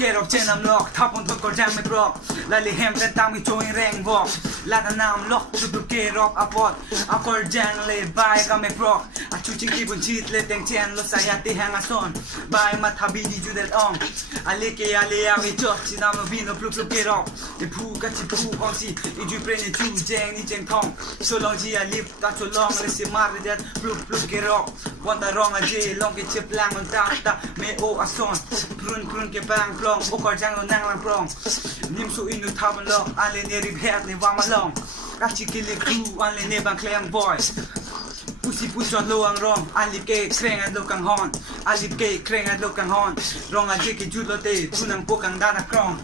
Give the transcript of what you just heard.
เกรอบเจนำล็อกทับคนทนกอดยังไม่ปลอกลายแฮมแต่ตามมีโจยแรงบอกลาดน้ำล็อกทุกเกรอบอปอดอากอร์จังเลยบายก็ไม่ปลอกอาชูจิงกีบนชีตเลยแตงเจนรถสายตีแหงอาซอนบายมาทับบีดีจูเดลอองอาเลเกอาเลอาวิจอชินามวินปลุกเกรอบไอผู้กัดจิผู้อองซีอีจูเปรนจูเจงนี่เจงทองโซลองจีอาลิฟตาโซลองเลยเสียมาร์เด็ดปลุกเกรอบวันตารองอาเจลองเกจิพลังมันตาเมโออาซอนพรุนเก็บางพลองโอกอจังเรานั่งลังพลองนิมสูอินุทามันลองอันเลเนริบแฮดในวามาลองกัดจิกิเลกูอันเลเนบังเคลงบอยpusi jot lo ang rong alip ke kreng at lo kang hon alip ke kreng at lo kang hon rong a je ke jut lo te tunang po kang dana krong